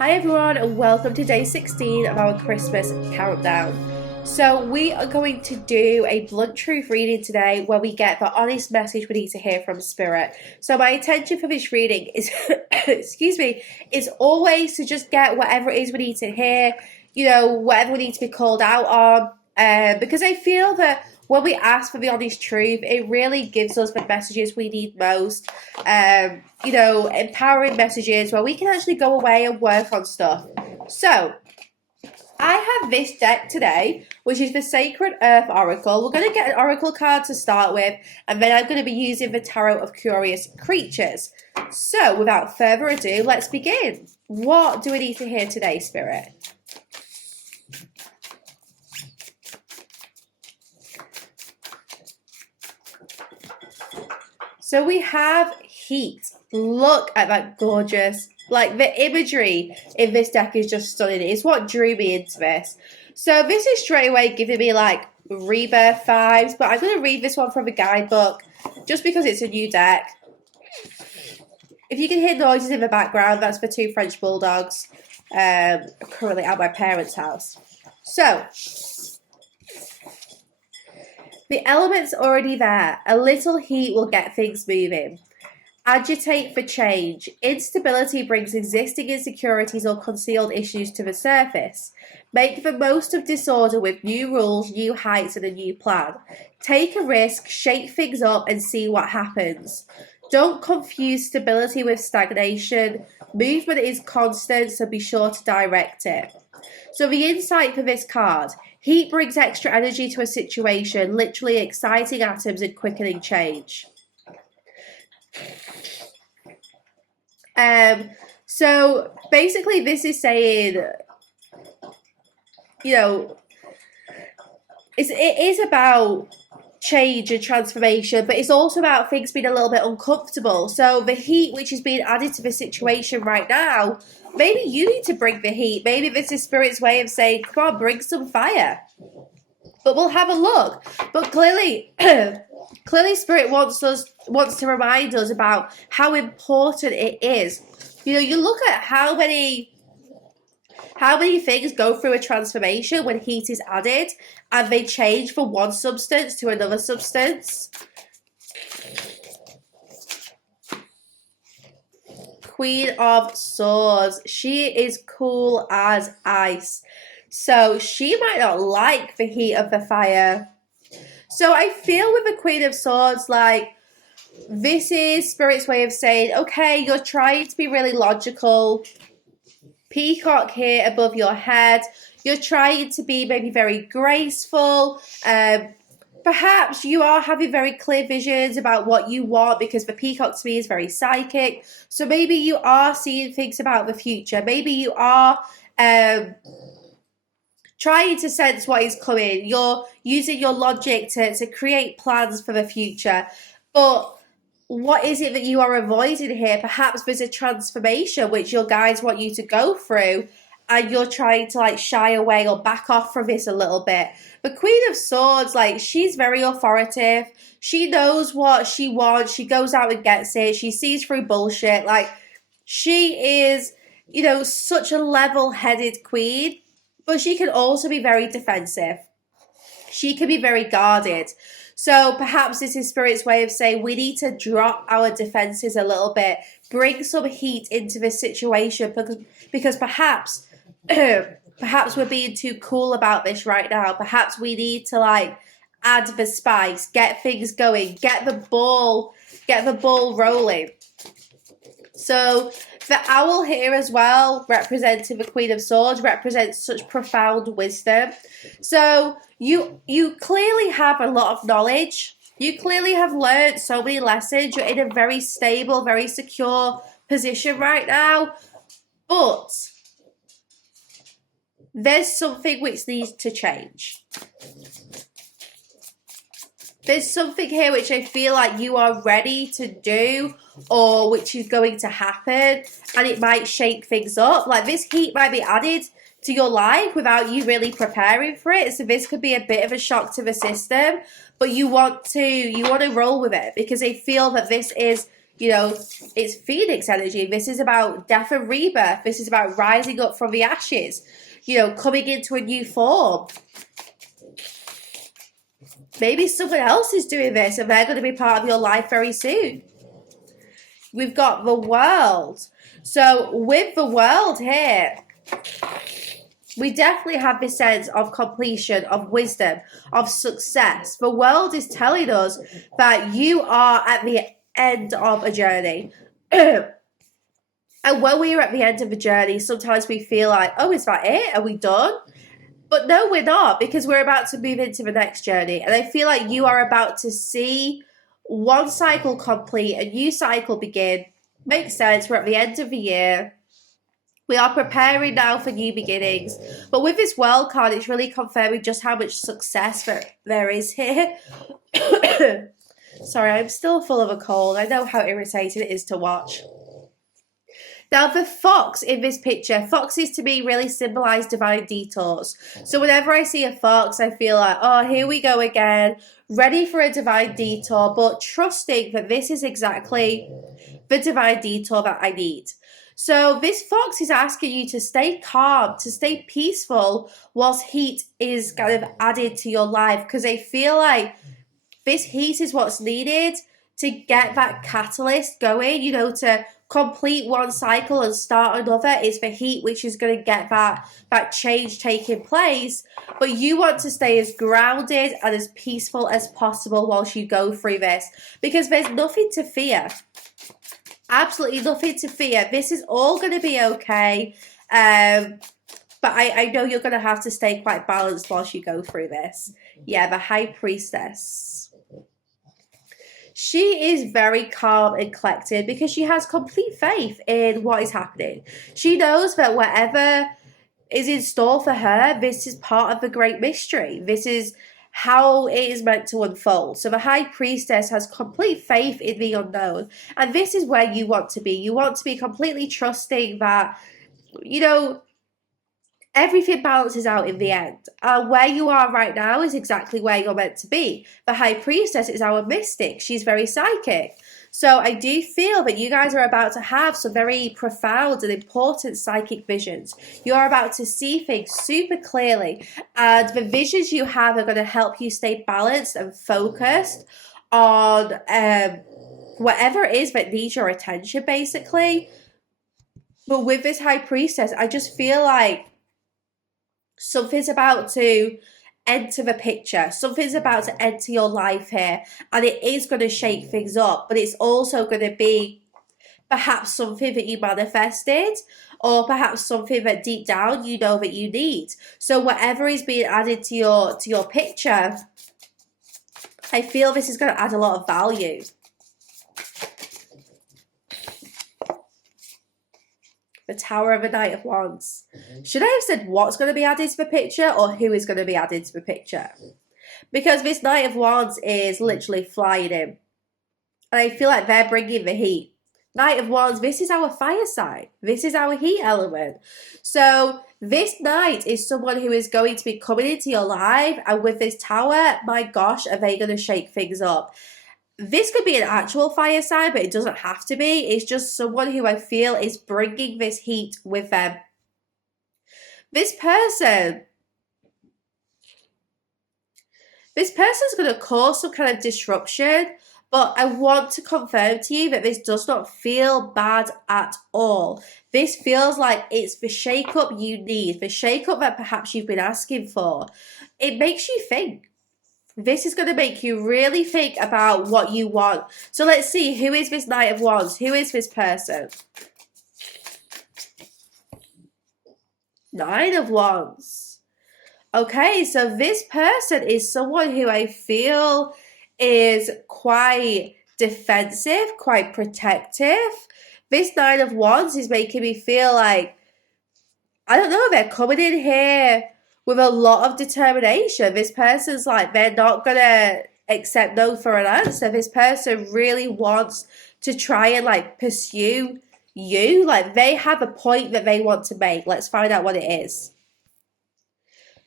Hi everyone and welcome to day 16 of our Christmas countdown. So we are going to do a blunt truth reading today where we get the honest message we need to hear from Spirit. So my intention for this reading is, is always to just get whatever it is we need to hear, whatever we need to be called out on, because I feel that when we ask for the honest truth, it really gives us the messages we need most. Empowering messages where we can actually go away and work on stuff. So, I have this deck today, which is the Sacred Earth Oracle. We're going to get an Oracle card to start with, and then I'm going to be using the Tarot of Curious Creatures. So, without further ado, let's begin. What do we need to hear today, Spirit? So we have heat. Look at that gorgeous, the imagery in this deck is just stunning. It's what drew me into this. So this is straight away giving me rebirth vibes, but I'm going to read this one from a guidebook just because it's a new deck. If you can hear noises in the background, that's the two French bulldogs currently at my parents' house. So, the element's already there. A little heat will get things moving. Agitate for change. Instability brings existing insecurities or concealed issues to the surface. Make the most of disorder with new rules, new heights, and a new plan. Take a risk, shake things up, and see what happens. Don't confuse stability with stagnation. Movement is constant, so be sure to direct it. So the insight for this card: heat brings extra energy to a situation, literally exciting atoms and quickening change. So basically this is saying, it is about change and transformation, but it's also about things being a little bit uncomfortable. So the heat which is being added to the situation right now, maybe you need to bring the heat. Maybe this is Spirit's way of saying, come on, bring some fire. But we'll have a look. But clearly Spirit wants to remind us about how important it is. You look at how many things go through a transformation when heat is added and they change from one substance to another substance. Queen of Swords. She is cool as ice. So she might not like the heat of the fire. So I feel with the Queen of Swords, this is Spirit's way of saying, okay, you're trying to be really logical. Peacock here above your head. You're trying to be maybe very graceful. Perhaps you are having very clear visions about what you want, because the peacock to me is very psychic. So maybe you are seeing things about the future. Maybe you are trying to sense what is coming. You're using your logic to create plans for the future. But what is it that you are avoiding here? Perhaps there's a transformation which your guides want you to go through, and you're trying to shy away or back off from this a little bit. The Queen of Swords, she's very authoritative. She knows what she wants. She goes out and gets it. She sees through bullshit. She is, such a level-headed queen, but she can also be very defensive. She can be very guarded. So perhaps this is Spirit's way of saying we need to drop our defenses a little bit, bring some heat into this situation, because perhaps we're being too cool about this right now. Perhaps we need to add the spice, get things going, get the ball rolling. So the owl here as well, representing the Queen of Swords, represents such profound wisdom. So you clearly have a lot of knowledge. You clearly have learned so many lessons. You're in a very stable, very secure position right now. But there's something which needs to change. There's something here which I feel like you are ready to do, or which is going to happen, and it might shake things up. This heat might be added to your life without you really preparing for it. So this could be a bit of a shock to the system, but you want to roll with it, because I feel that this is You know, it's Phoenix energy. This is about death and rebirth. This is about rising up from the ashes. You know, coming into a new form. Maybe someone else is doing this and they're going to be part of your life very soon. We've got the world. So with the world here, we definitely have this sense of completion, of wisdom, of success. The world is telling us that you are at the end of a journey. And when we are at the end of a journey, sometimes we feel like, oh, is that it? Are we done? But no, we're not, because we're about to move into the next journey. And I feel like you are about to see one cycle complete, a new cycle begin. Makes sense. We're at the end of the year. We are preparing now for new beginnings. But with this world card, it's really confirming just how much success there is here. Sorry, I'm still full of a cold. I know how irritating it is to watch. Now, the fox in this picture, foxes to me really symbolize divine detours. So whenever I see a fox, I feel like, oh, here we go again, ready for a divine detour, but trusting that this is exactly the divine detour that I need. So this fox is asking you to stay calm, to stay peaceful, whilst heat is kind of added to your life, because I feel like this heat is what's needed to get that catalyst going, you know, to complete one cycle and start another. It's the heat which is going to get that change taking place. But you want to stay as grounded and as peaceful as possible whilst you go through this, because there's nothing to fear. Absolutely nothing to fear. This is all going to be okay. But I know you're going to have to stay quite balanced whilst you go through this. Yeah, the High Priestess. She is very calm and collected because she has complete faith in what is happening. She knows that whatever is in store for her, this is part of the great mystery. This is how it is meant to unfold. So the High Priestess has complete faith in the unknown. And this is where you want to be. You want to be completely trusting that, you know, everything balances out in the end. Where you are right now is exactly where you're meant to be. The High Priestess is our mystic. She's very psychic. So I do feel that you guys are about to have some very profound and important psychic visions. You're about to see things super clearly. And the visions you have are going to help you stay balanced and focused on whatever it is that needs your attention, basically. But with this High Priestess, I just feel like something's about to enter the picture. Something's about to enter your life here, and it is going to shake things up, but it's also going to be perhaps something that you manifested, or perhaps something that deep down you know that you need. So whatever is being added to your picture, I feel this is going to add a lot of value. The Tower of the Knight of Wands. Should I have said what's going to be added to the picture or who is going to be added to the picture? Because this Knight of Wands is literally flying in. And I feel like they're bringing the heat. Knight of Wands, this is our fire sign. This is our heat element. So this knight is someone who is going to be coming into your life. And with this tower, my gosh, are they going to shake things up? This could be an actual fire sign, but it doesn't have to be. It's just someone who I feel is bringing this heat with them. This person's going to cause some kind of disruption, but I want to confirm to you that this does not feel bad at all. This feels like it's the shake-up you need, the shake-up that perhaps you've been asking for. It makes you think. This is going to make you really think about what you want. So let's see, who is this Knight of Wands? Who is this person? Nine of Wands. Okay, so this person is someone who I feel is quite defensive, quite protective. This Nine of Wands is making me feel like, I don't know, they're coming in here with a lot of determination. This person's like, they're not going to accept no for an answer. This person really wants to try and like pursue you. Like they have a point that they want to make. Let's find out what it is.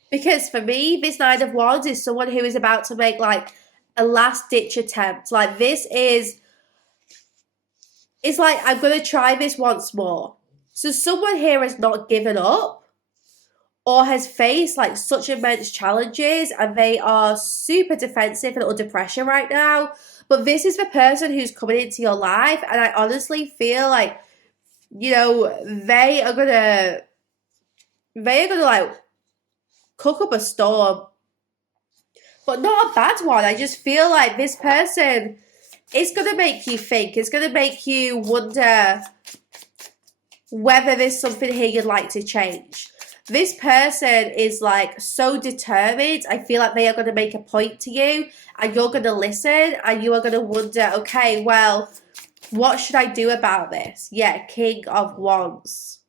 Because for me, this Nine of Wands is someone who is about to make like a last ditch attempt. Like this is It's like, I'm going to try this once more. So someone here has not given up or has faced like such immense challenges and they are super defensive and under pressure right now. But this is the person who's coming into your life, and I honestly feel like, you know, they are gonna like cook up a storm. But not a bad one. I just feel like this person is gonna make you think. It's gonna make you wonder whether there's something here you'd like to change. This person is like so determined. I feel like they are going to make a point to you and you're going to listen and you are going to wonder, okay, well, what should I do about this? Yeah, King of Wands.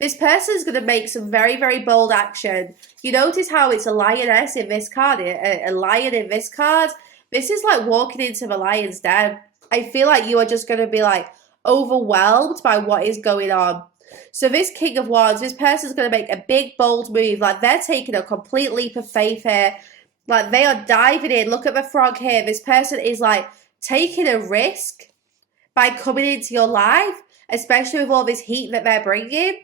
This person is going to make some very, very bold action. You notice how it's a lioness in this card, a lion in this card? This is like walking into the lion's den. I feel like you are just going to be like overwhelmed by what is going on. So this King of Wands, this person's going to make a big, bold move. Like, they're taking a complete leap of faith here. Like, they are diving in. Look at the frog here. This person is, like, taking a risk by coming into your life, especially with all this heat that they're bringing.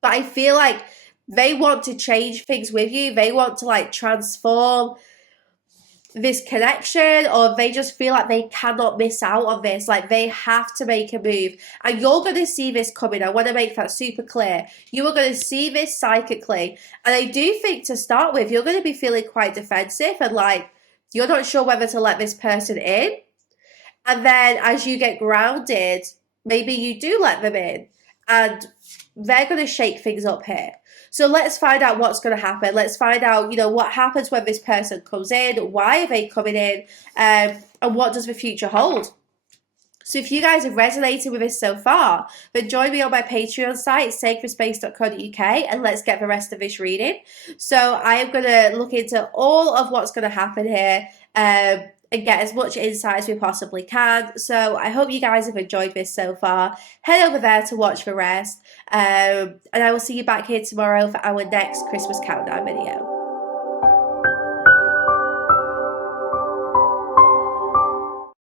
But I feel like they want to change things with you. They want to, like, transform this connection, or they just feel like they cannot miss out on this. Like, they have to make a move, and you're going to see this coming. I want to make that super clear. You are going to see this psychically, and I do think to start with you're going to be feeling quite defensive and like you're not sure whether to let this person in, and then as you get grounded, maybe you do let them in, and they're going to shake things up here. So let's find out what's going to happen. Let's find out, you know, what happens when this person comes in, why are they coming in, and what does the future hold. So if you guys have resonated with this so far, then join me on my Patreon site, sacredspace.co.uk, and let's get the rest of this reading. So I am going to look into all of what's going to happen here, and get as much insight as we possibly can. So I hope you guys have enjoyed this so far. Head over there to watch the rest. And I will see you back here tomorrow for our next Christmas countdown video.